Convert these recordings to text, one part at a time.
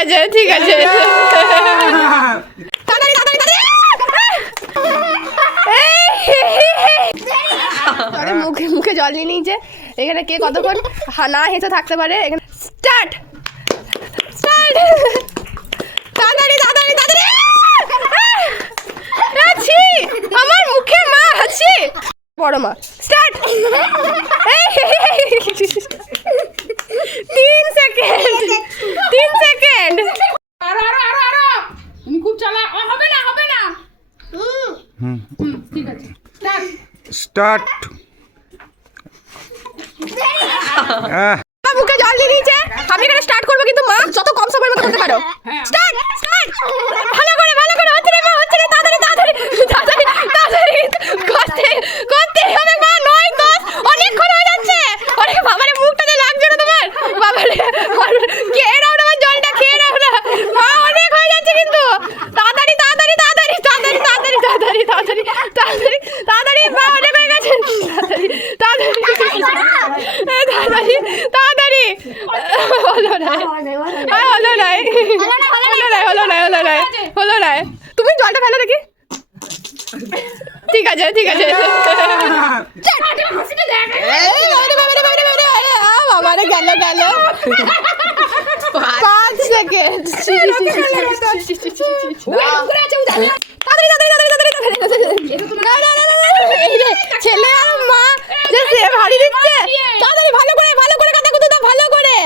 আচ্ছা ঠিক আছে তাড়াতাড়ি তাড়াতাড়ি তাড়াতাড়ি মুখে মুখে জল নিয়ে নিয়েছে এখানে কে কতক্ষণ না হেসে থাকতে পারে এখানে স্টার্ট স্টার্ট তাড়াতাড়ি তাড়াতাড়ি তাড়াতাড়ি আছি আমার মুখে মা আছে বড় মা স্টার্ট 3 সেকেন্ড 3 সেকেন্ড আরো আরো আরো আরো তুমি খুব চালা হবে না ঠিক আছে স্টার্ট মুখে জল দিয়ে দিয়েছে আমি এখানে স্টার্ট করবো কিন্তু মা যত কম সময়ের মধ্যে করতে পারো স্টার্ট স্টার্ট ভালো করে হচ্ছে রে মা হচ্ছে রে তাড়াতাড়ি তাড়াতাড়ি তাড়াতাড়ি তাড়াতাড়ি করতে করতে হবে মা 9 10 অনেকক্ষণ হয়ে যাচ্ছে অনেক বাবারে মুখটাতে লাগছে না তোমার বাবারে খেয়ে নাও না আমার জলটা খেয়ে নাও না মা অনেক হয়ে যাচ্ছে কিন্তু তাড়াতাড়ি তাড়াতাড়ি তাড়াতাড়ি তাড়াতাড়ি তাড়াতাড়ি তাড়াতাড়ি তাড়াতাড়ি তাড়াতাড়ি তাড়াতাড়ি মা অনেক হয়ে গেছে তাড়াতাড়ি তাড়াতাড়ি তাড়াতাড়ি হলো না হলো না তুমি জলটা ফেলো দেখি ঠিক আছে ঠিক আছে বাবারে গেল গেল 5 সেকেন্ড ছেলে আর মা যে সেম হারিয়ে দিচ্ছে তাড়াতাড়ি ভালো করে কাদা কুতু দাও ভালো করে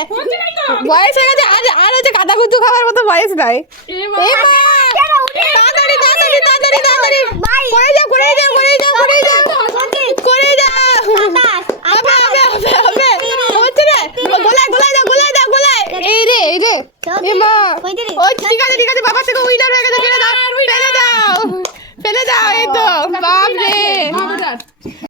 বয়স হয়ে গেছে আর হচ্ছে কাদা কুতু খাওয়ার মতো বয়স নাই এই মা তাড়াতাড়ি তাড়াতাড়ি তাড়াতাড়ি তাড়াতাড়ি করে যাও হবে হচ্ছে রে গোলায় দাও এই রে এ মা ওই ঠিক আছে